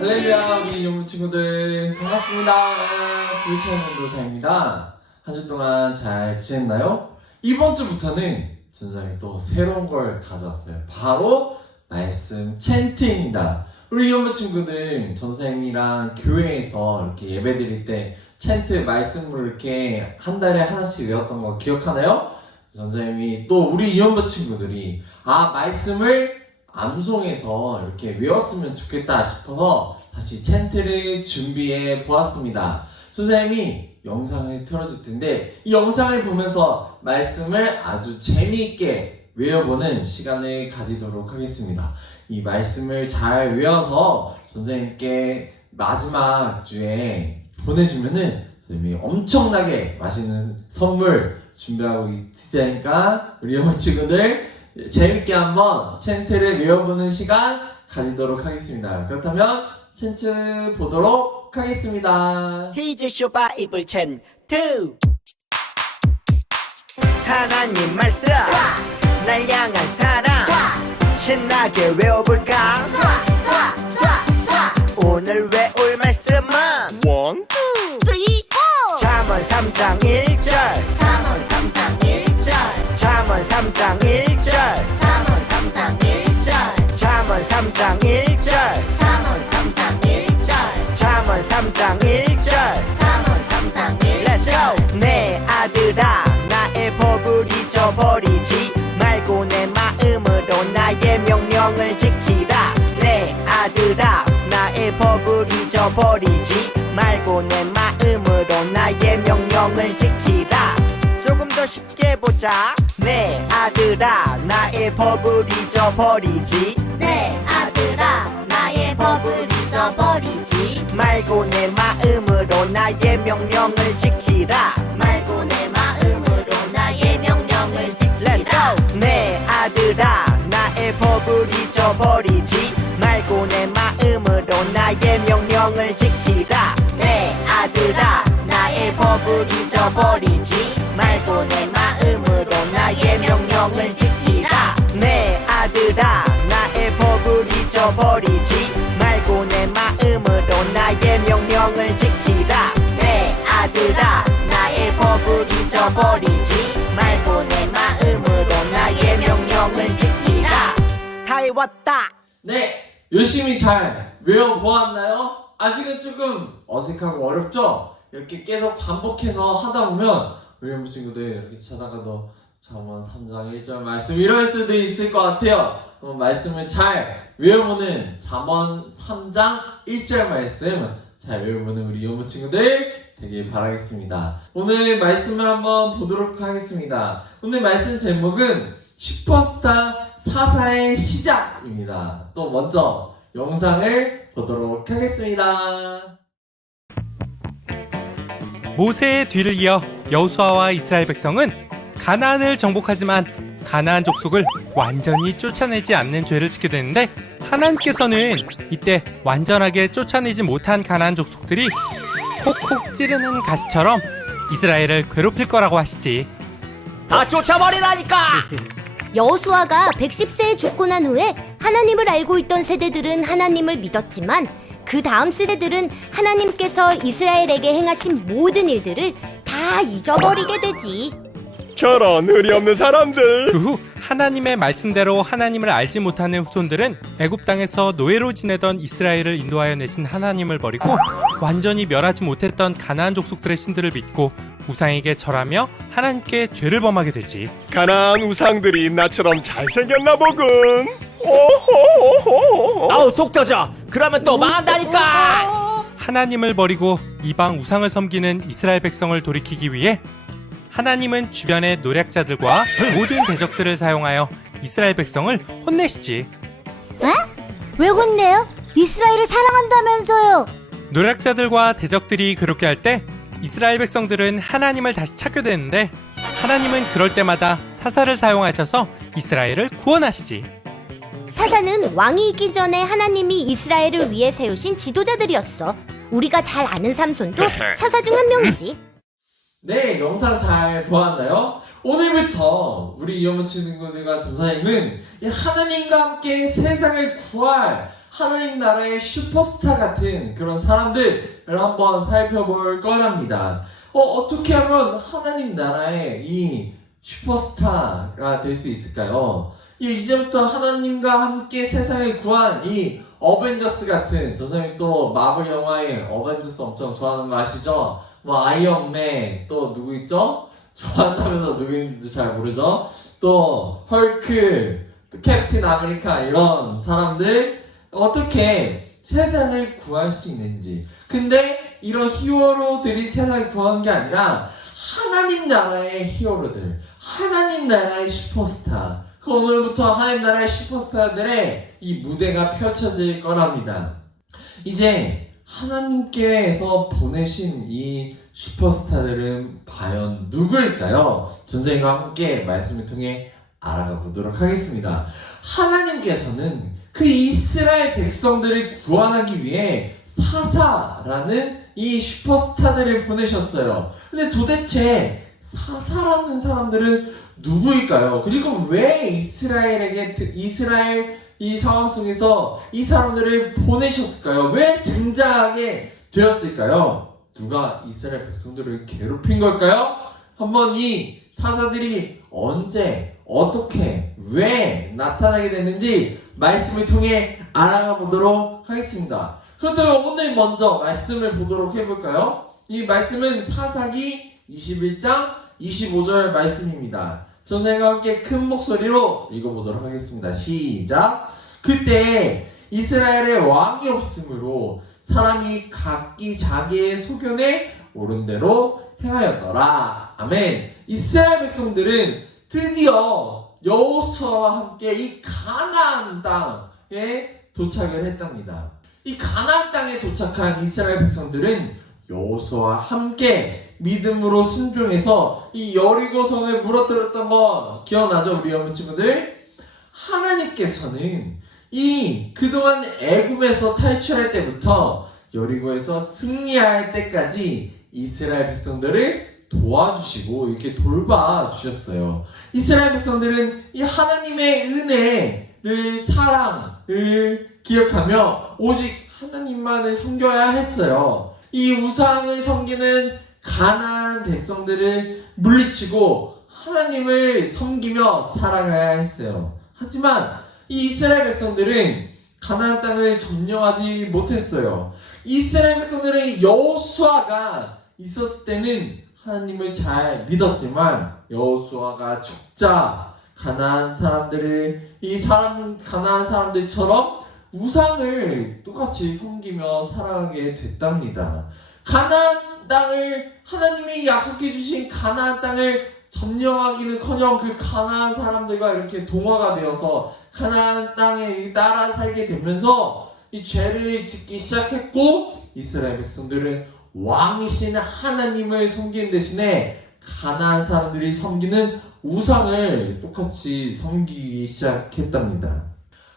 할렐루야, 우리 영문 친구들 반갑습니다. 부이치는 도사입니다. 한 주 동안 잘 지냈나요? 이번 주부터는 전장에 또 새로운 걸 가져왔어요. 바로 말씀 챈트입니다. 우리 영문 친구들 전사님이랑 교회에서 이렇게 예배 드릴 때 챈트 말씀을 이렇게 한 달에 하나씩 외웠던 거 기억하나요? 전사님이 또 우리 이연부 친구들이 말씀을 암송해서 이렇게 외웠으면 좋겠다 싶어서 다시 챈트를 준비해 보았습니다. 선생님이 영상을 틀어줄 텐데 이 영상을 보면서 말씀을 아주 재미있게 외워보는 시간을 가지도록 하겠습니다. 이 말씀을 잘 외워서 선생님께 마지막 주에 보내주면은 선생님이 엄청나게 맛있는 선물 준비하고 있으니까 우리 영어 친구들 재밌게 한번 챈트를 외워보는 시간 가지도록 하겠습니다. 그렇다면 챈트 보도록 하겠습니다. 히즈쇼 바이블 챈트. 하나님 말씀 날 향한 사랑 신나게 외워볼까? 오늘 외울 말씀은 1, 2, 3, 4 잠언 3장 1절 잠언 3장 1절 잠언 3장 1절 잠언 3장 1절 잠언 3장 1절 잠언 3장 1절 잠언 3장 1절 잠언 3장 1절 Let's go! 내 아들아 나의 법을 잊어버리지 말고 내 마음으로 나의 명령을 지키라. 내 아들아 나의 법을 잊어버리지 말고 내 마음으로 나의 명령을 지키라. 조금 더 쉽게 보자. 내 아들아 나의 법을 잊어버리지 내 아들아 나의 법을 잊어버리지 말고 내 마음으로 나의 명령을 지키라. 말고 내 마음으로 나의 명령을 Let's 지키라. go! 내 아들아 나의 법을 잊어버리지 말고 내 마음으로 나의 명령을 지키라. 내 아들아 나의 법을 잊어버리지 말고 내 마음으로 나의 명령을 지키라. 내 아들아 나의 법을 잊어버리지 말고 내 마음으로 나의 명령을 지키라. 내 아들아 나의 법을 잊어버리지 말고 내 마음으로 나의 명령을 지키라. 다 외웠다. 네, 열심히 잘 외워보았나요? 아직은 조금 어색하고 어렵죠? 이렇게 계속 반복해서 하다 보면 우리 영부 친구들 이렇게 찾아가도 잠언 3장 1절 말씀 이럴 수도 있을 것 같아요. 말씀을 잘 외워보는 잠언 3장 1절 말씀 잘 외워보는 우리 영부 친구들 되길 바라겠습니다. 오늘 말씀을 한번 보도록 하겠습니다. 오늘 말씀 제목은 슈퍼스타 사사의 시작입니다. 또 먼저 영상을 보도록 하겠습니다. 모세의 뒤를 이어 여호수아와 이스라엘 백성은 가나안을 정복하지만 가나안 족속을 완전히 쫓아내지 않는 죄를 지게 되는데 하나님께서는 이때 완전하게 쫓아내지 못한 가나안 족속들이 콕콕 찌르는 가시처럼 이스라엘을 괴롭힐 거라고 하시지. 다 쫓아버리라니까. 여호수아가 110세에 죽고 난 후에 하나님을 알고 있던 세대들은 하나님을 믿었지만 그 다음 세대들은 하나님께서 이스라엘에게 행하신 모든 일들을 다 잊어버리게 되지. 저런 의리 없는 사람들. 그 후 하나님의 말씀대로 하나님을 알지 못하는 후손들은 애굽 땅에서 노예로 지내던 이스라엘을 인도하여 내신 하나님을 버리고 완전히 멸하지 못했던 가나안 족속들의 신들을 믿고 우상에게 절하며 하나님께 죄를 범하게 되지. 가나안 우상들이 나처럼 잘생겼나 보군. 오호호호호. 아우 속 터져. 그러면 또 망한다니까. 하나님을 버리고 이방 우상을 섬기는 이스라엘 백성을 돌이키기 위해 하나님은 주변의 노략자들과 모든 대적들을 사용하여 이스라엘 백성을 혼내시지. 왜 혼내요? 이스라엘을 사랑한다면서요. 노략자들과 대적들이 그렇게 할 때 이스라엘 백성들은 하나님을 다시 찾게 되는데 하나님은 그럴 때마다 사사를 사용하셔서 이스라엘을 구원하시지. 사사는 왕이 있기 전에 하나님이 이스라엘을 위해 세우신 지도자들이었어. 우리가 잘 아는 삼손도 사사 중 한 명이지. 네, 영상 잘 보았나요? 오늘부터 우리 이영무 친구들과 전사님은 하나님과 함께 세상을 구할 하나님 나라의 슈퍼스타 같은 그런 사람들을 한번 살펴볼 거랍니다. 어떻게 하면 하나님 나라의 이 슈퍼스타가 될 수 있을까요? 이제부터 하나님과 함께 세상을 구한 이 어벤져스 같은, 선생님 또 마블 영화의 어벤져스 엄청 좋아하는 거 아시죠? 뭐 아이언맨, 또 누구 있죠? 좋아한다면서 누구 있는지 잘 모르죠? 또 헐크, 또 캡틴 아메리카, 이런 사람들 어떻게 세상을 구할 수 있는지. 근데 이런 히어로들이 세상을 구하는 게 아니라 하나님 나라의 히어로들, 하나님 나라의 슈퍼스타, 오늘부터 하나님 나라의 슈퍼스타들의 이 무대가 펼쳐질 거랍니다. 이제 하나님께서 보내신 이 슈퍼스타들은 과연 누구일까요? 전생과 함께 말씀을 통해 알아가 보도록 하겠습니다. 하나님께서는 그 이스라엘 백성들을 구원하기 위해 사사라는 이 슈퍼스타들을 보내셨어요. 근데 도대체 사사라는 사람들은 누구일까요? 그리고 왜 이스라엘 이 상황 속에서 이 사람들을 보내셨을까요? 왜 등장하게 되었을까요? 누가 이스라엘 백성들을 괴롭힌 걸까요? 한번 이 사사들이 언제, 어떻게, 왜 나타나게 됐는지 말씀을 통해 알아가 보도록 하겠습니다. 그렇다면 오늘 먼저 말씀을 보도록 해볼까요? 이 말씀은 사사기 21장 25절 말씀입니다. 전생과 함께 큰 목소리로 읽어보도록 하겠습니다. 시작! 그때 이스라엘에 왕이 없으므로 사람이 각기 자기의 소견에 옳은 대로 행하였더라. 아멘. 이스라엘 백성들은 드디어 여호수아와 함께 이 가나안 땅에 도착을 했답니다. 이 가나안 땅에 도착한 이스라엘 백성들은 여호수아와 함께 믿음으로 순종해서 이 여리고성을 무너뜨렸던 거 기억나죠, 우리 여러분 친구들? 하나님께서는 이 그동안 애굽에서 탈출할 때부터 여리고에서 승리할 때까지 이스라엘 백성들을 도와주시고 이렇게 돌봐주셨어요. 이스라엘 백성들은 이 하나님의 은혜를, 사랑을 기억하며 오직 하나님만을 섬겨야 했어요. 이 우상을 섬기는 가나안 백성들을 물리치고 하나님을 섬기며 살아가야 했어요. 하지만 이 이스라엘 백성들은 가나안 땅을 점령하지 못했어요. 이스라엘 백성들은 여호수아가 있었을 때는 하나님을 잘 믿었지만 여호수아가 죽자 가나안 사람들처럼 우상을 똑같이 섬기며 살아가게 됐답니다. 가나안 땅을, 하나님이 약속해 주신 가나안 땅을 점령하기는커녕 그 가나안 사람들과 이렇게 동화가 되어서 가나안 땅에 따라 살게 되면서 이 죄를 짓기 시작했고, 이스라엘 백성들은 왕이신 하나님을 섬기는 대신에 가나안 사람들이 섬기는 우상을 똑같이 섬기기 시작했답니다.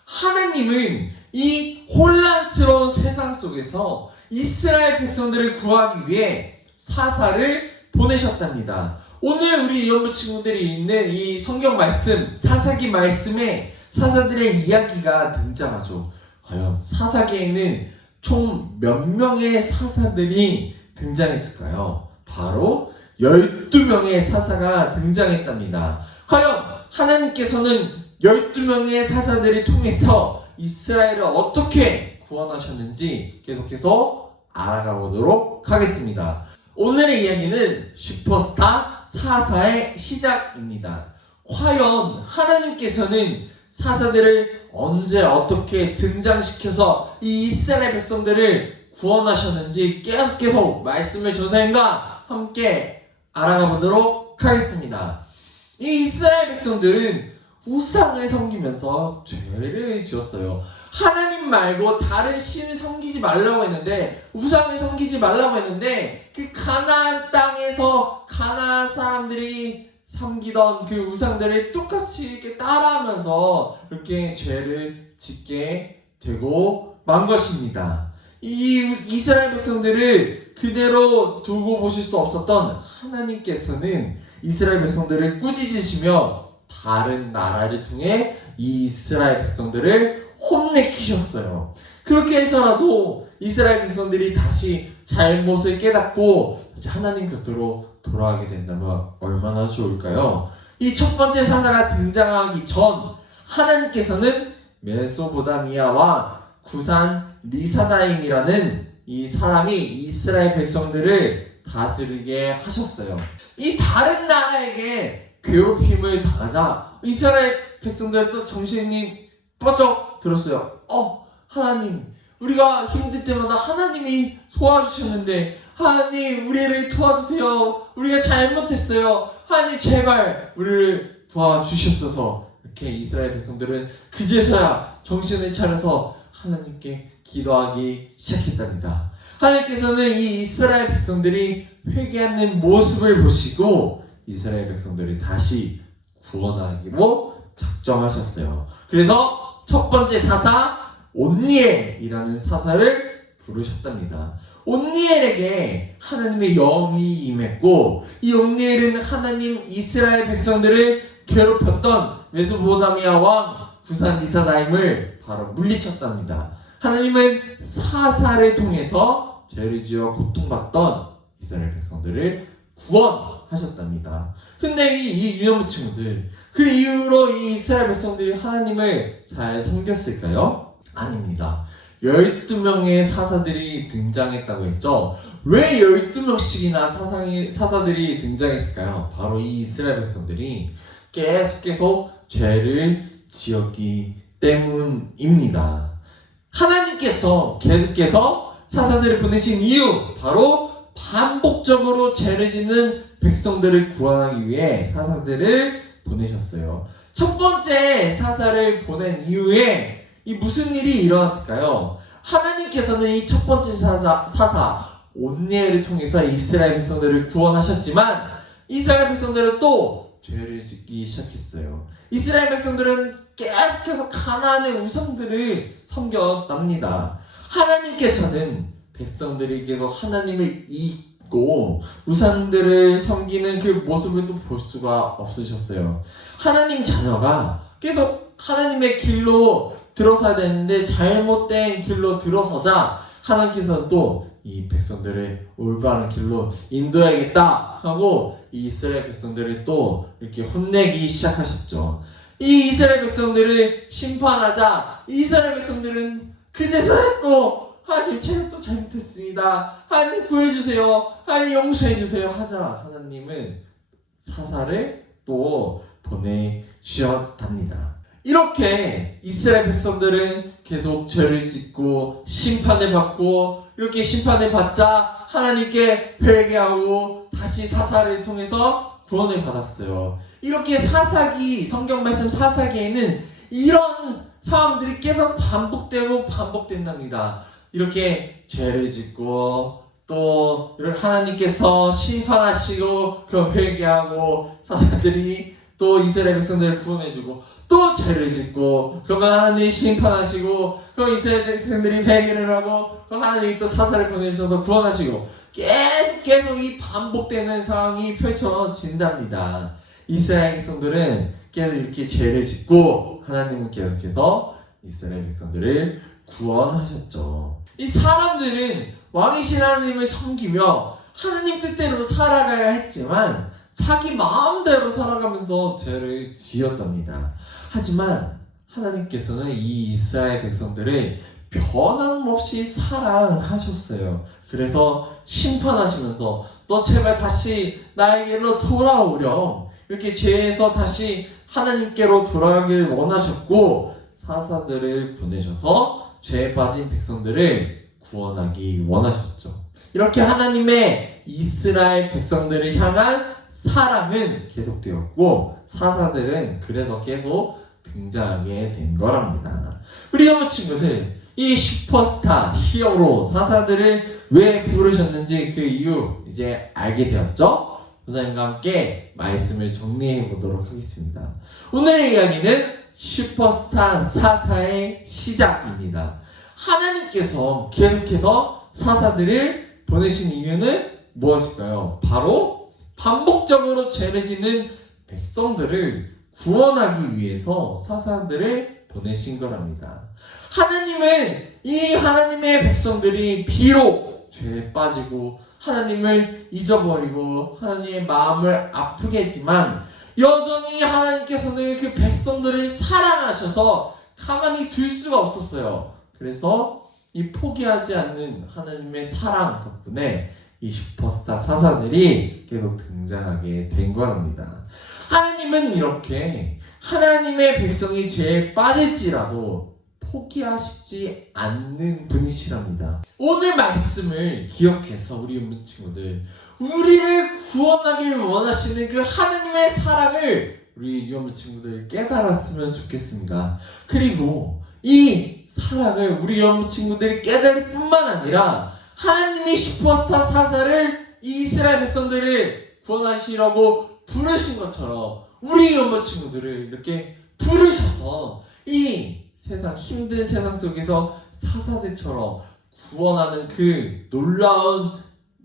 하나님은 이 혼란스러운 세상 속에서 이스라엘 백성들을 구하기 위해 사사를 보내셨답니다. 오늘 우리 여러분 친구들이 있는 이 성경 말씀, 사사기 말씀에 사사들의 이야기가 등장하죠. 과연 사사기에는 총 몇 명의 사사들이 등장했을까요? 바로 12명의 사사가 등장했답니다. 과연 하나님께서는 12명의 사사들을 통해서 이스라엘을 어떻게 구원하셨는지 계속해서 알아가 보도록 하겠습니다. 오늘의 이야기는 슈퍼스타 사사의 시작입니다. 과연 하나님께서는 사사들을 언제 어떻게 등장시켜서 이 이스라엘 백성들을 구원하셨는지 계속 말씀을 전사님과 함께 알아가 보도록 하겠습니다. 이 이스라엘 백성들은 우상을 섬기면서 죄를 지었어요. 하나님 말고 다른 신을 섬기지 말라고 했는데, 우상을 섬기지 말라고 했는데, 그 가나안 땅에서 가나안 사람들이 섬기던 그 우상들을 똑같이 이렇게 따라하면서 이렇게 죄를 짓게 되고 만 것입니다. 이 이스라엘 백성들을 그대로 두고 보실 수 없었던 하나님께서는 이스라엘 백성들을 꾸짖으시며 다른 나라를 통해 이 이스라엘 백성들을 혼내키셨어요. 그렇게 해서라도 이스라엘 백성들이 다시 잘못을 깨닫고 하나님 곁으로 돌아가게 된다면 얼마나 좋을까요? 이 첫 번째 사사가 등장하기 전 하나님께서는 메소포타미아와 구산 리사다임이라는 이 사람이 이스라엘 백성들을 다스리게 하셨어요. 이 다른 나라에게 괴롭힘을 당하자 이스라엘 백성들도 정신이 번쩍 들었어요. 하나님, 우리가 힘들 때마다 하나님이 도와주셨는데 하나님, 우리를 도와주세요. 우리가 잘못했어요. 하나님, 제발 우리를 도와주시옵소서. 이렇게 이스라엘 백성들은 그제서야 정신을 차려서 하나님께 기도하기 시작했답니다. 하나님께서는 이 이스라엘 백성들이 회개하는 모습을 보시고 이스라엘 백성들을 다시 구원하기로 작정하셨어요. 그래서 첫 번째 사사 온니엘이라는 사사를 부르셨답니다. 온니엘에게 하나님의 영이 임했고 이 온니엘은 하나님 이스라엘 백성들을 괴롭혔던 메소포타미아 왕 구산 리사다임을 바로 물리쳤답니다. 하나님은 사사를 통해서 죄를 지어 고통받던 이스라엘 백성들을 구원하셨답니다. 근데 이 유년부 친구들, 그 이후로 이 이스라엘 백성들이 하나님을 잘 섬겼을까요? 아닙니다. 12명의 사사들이 등장했다고 했죠. 왜 12명씩이나 사사들이 등장했을까요? 바로 이 이스라엘 백성들이 계속 죄를 지었기 때문입니다. 하나님께서 계속해서 사사들을 보내신 이유, 바로 반복적으로 죄를 짓는 백성들을 구원하기 위해 사사들을 보내셨어요. 첫 번째 사사를 보낸 이후에 이 무슨 일이 일어났을까요? 하나님께서는 이 첫 번째 사사 온니엘을 통해서 이스라엘 백성들을 구원하셨지만 이스라엘 백성들은 또 죄를 짓기 시작했어요. 이스라엘 백성들은 계속해서 가나안의 우상들을 섬겼답니다. 하나님께서는 백성들이 계속 하나님을 잊고 우상들을 섬기는 그 모습을 또 볼 수가 없으셨어요. 하나님 자녀가 계속 하나님의 길로 들어서야 되는데 잘못된 길로 들어서자 하나님께서는 또 이 백성들을 올바른 길로 인도해야겠다 하고 이 이스라엘 백성들을 또 이렇게 혼내기 시작하셨죠. 이 이스라엘 백성들을 심판하자 이스라엘 백성들은 그제서야 또 하나님, 제가 또 잘못했습니다. 하나님 구해주세요. 하나님 용서해주세요. 하자 하나님은 사사를 또 보내주셨답니다. 이렇게 이스라엘 백성들은 계속 죄를 짓고 심판을 받고 이렇게 심판을 받자 하나님께 회개하고 다시 사사를 통해서 구원을 받았어요. 이렇게 성경 말씀 사사기에는 이런 상황들이 계속 반복된답니다. 이렇게 죄를 짓고 또 하나님께서 심판하시고 그럼 회개하고 사사들이 또 이스라엘 백성들을 구원해주고 또 죄를 짓고 그러면 하나님이 심판하시고 그럼 이스라엘 백성들이 회개를 하고 그럼 하나님이 또 사사를 보내주셔서 구원하시고 계속 이 반복되는 상황이 펼쳐진답니다. 이스라엘 백성들은 계속 이렇게 죄를 짓고 하나님은 계속해서 이스라엘 백성들을 구원하셨죠. 이 사람들은 왕이신 하나님을 섬기며 하나님 뜻대로 살아가야 했지만 자기 마음대로 살아가면서 죄를 지었답니다. 하지만 하나님께서는 이 이스라엘 백성들을 변함없이 사랑하셨어요. 그래서 심판하시면서 너 제발 다시 나에게로 돌아오렴 이렇게 죄에서 다시 하나님께로 돌아가길 원하셨고 사사들을 보내셔서 죄에 빠진 백성들을 구원하기 원하셨죠. 이렇게 하나님의 이스라엘 백성들을 향한 사랑은 계속되었고 사사들은 그래서 계속 등장하게 된 거랍니다. 우리 여러분 친구들, 이 슈퍼스타 히어로 사사들을 왜 부르셨는지 그 이유 이제 알게 되었죠? 선생님과 함께 말씀을 정리해 보도록 하겠습니다. 오늘의 이야기는 슈퍼스타 사사의 시작입니다. 하나님께서 계속해서 사사들을 보내신 이유는 무엇일까요? 바로 반복적으로 죄를 짓는 백성들을 구원하기 위해서 사사들을 보내신 거랍니다. 하나님은 이 하나님의 백성들이 비록 죄에 빠지고 하나님을 잊어버리고 하나님의 마음을 아프게 했지만 여전히 하나님께서는 그 백성들을 사랑하셔서 가만히 둘 수가 없었어요. 그래서 이 포기하지 않는 하나님의 사랑 덕분에 이 슈퍼스타 사사들이 계속 등장하게 된 거랍니다. 하나님은 이렇게 하나님의 백성이 죄에 빠질지라도 포기하시지 않는 분이시랍니다. 오늘 말씀을 기억해서 우리 여러분 친구들, 우리를 구원하길 원하시는 그 하나님의 사랑을 우리 여러분 친구들 깨달았으면 좋겠습니다. 그리고 이 사랑을 우리 여러분 친구들이 깨달을 뿐만 아니라 하나님이 슈퍼스타 사사를 이 이스라엘 백성들을 구원하시려고 부르신 것처럼 우리 여러분 친구들을 이렇게 부르셔서 이 세상, 힘든 세상 속에서 사사들처럼 구원하는 그 놀라운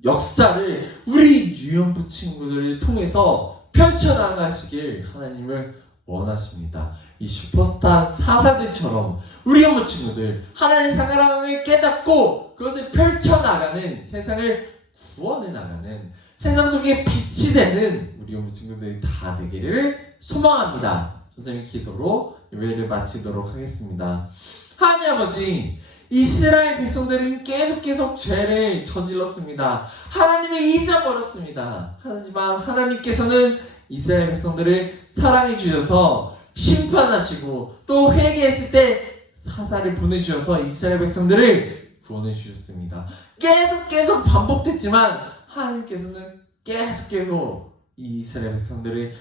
역사를 우리 유연부 친구들을 통해서 펼쳐나가시길 하나님을 원하십니다. 이 슈퍼스타 사사들처럼 우리 여러분 친구들 하나님의 사랑을 깨닫고 그것을 펼쳐나가는, 세상을 구원해 나가는, 세상 속에 빛이 되는 우리 여러분 친구들이 다 되기를 소망합니다. 선생님 기도로 예배를 마치도록 하겠습니다. 하나님 아버지, 이스라엘 백성들은 계속 죄를 저질렀습니다. 사람님을 잊어버렸습니다. 하지만 하나님께서는 이스라엘 백성들을 사랑해 주셔서 심판하시고 또 회개했을 때 사사를 보내주셔서 이스라엘 백성들을 구원해 주셨습니다. 계속 반복됐지만 하나님께서는 계속 이 이스라엘 백성들을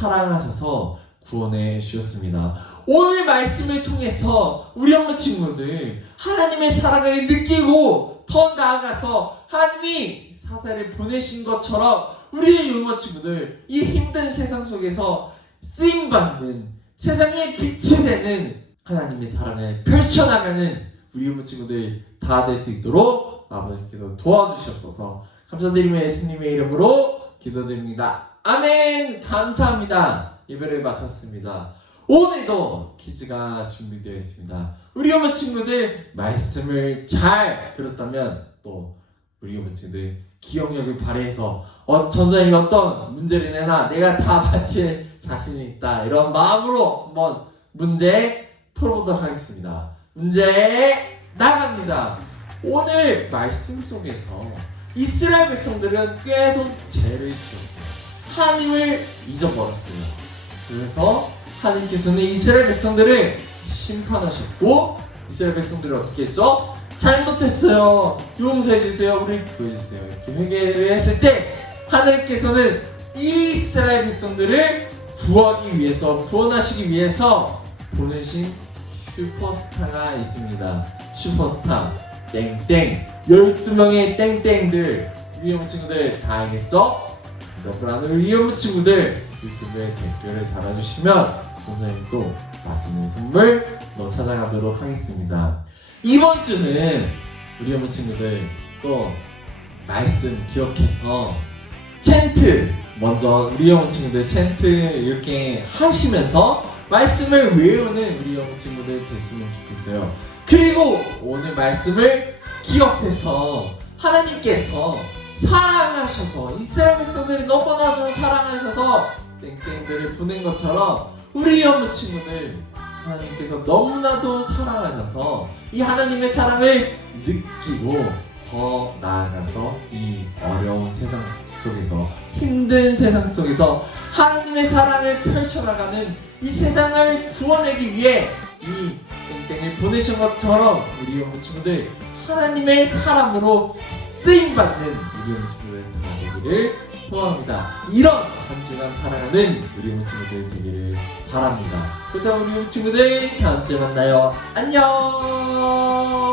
사랑하셔서 구원해 주셨습니다. 오늘 말씀을 통해서 우리 엄마 친구들 하나님의 사랑을 느끼고 더 나아가서 하나님이 사사를 보내신 것처럼 우리 유머 친구들 이 힘든 세상 속에서 쓰임받는, 세상에 빛이 되는 하나님의 사랑을 펼쳐나가는 우리 유머 친구들 다 될 수 있도록 아버지께서 도와주시옵소서. 감사드리며 예수님의 이름으로 기도드립니다. 아멘. 감사합니다. 예배를 마쳤습니다. 오늘도 퀴즈가 준비되어 있습니다. 우리 어머 친구들 말씀을 잘 들었다면 또 우리 어머 친구들 기억력을 발휘해서 전자님이 어떤 문제를 내나 내가 다 맞힐 자신이 있다, 이런 마음으로 한번 문제 풀어보도록 하겠습니다. 문제 나갑니다. 오늘 말씀 속에서 이스라엘 백성들은 계속 죄를 지었어요. 하나님을 잊어버렸어요. 그래서 하나님께서는 이스라엘 백성들을 심판하셨고 이스라엘 백성들을 어떻게 했죠? 잘못했어요, 용서해주세요, 우리 구해주세요, 이렇게 회개를 했을 때 하나님께서는 이 이스라엘 백성들을 구하기 위해서, 구원하시기 위해서 보내신 슈퍼스타가 있습니다. 슈퍼스타 땡땡, 12명의 땡땡들. 우리 여러분 친구들 다 알겠죠? 여러분 우리 여러분 친구들 유튜브에 댓글을 달아주시면 선생님 또 맛있는 선물 또 찾아가도록 하겠습니다. 이번 주는 우리 여러분 친구들 또 말씀 기억해서 챈트 먼저 우리 여러분 친구들 챈트 이렇게 하시면서 말씀을 외우는 우리 여러분 친구들 됐으면 좋겠어요. 그리고 오늘 말씀을 기억해서 하나님께서 사랑하셔서 이스라엘 백성들이 너무나도 사랑하셔서 땡땡들을 보낸 것처럼 우리 여러분 친구들 하나님께서 너무나도 사랑하셔서 이 하나님의 사랑을 느끼고 더 나아가서 이 어려운 세상 속에서, 힘든 세상 속에서 하나님의 사랑을 펼쳐나가는 이 세상을 구원하기 위해 이 땡땡을 보내신 것처럼 우리 여러분 친구들 하나님의 사람으로 쓰임받는 우리 여러분 친구들 다 되기를 소원합니다. 이런 한 주간 살아가는 우리 여러분 친구들 되기를 바랍니다. 그렇다면 우리 여러분 친구들 다음 주에 만나요. 안녕.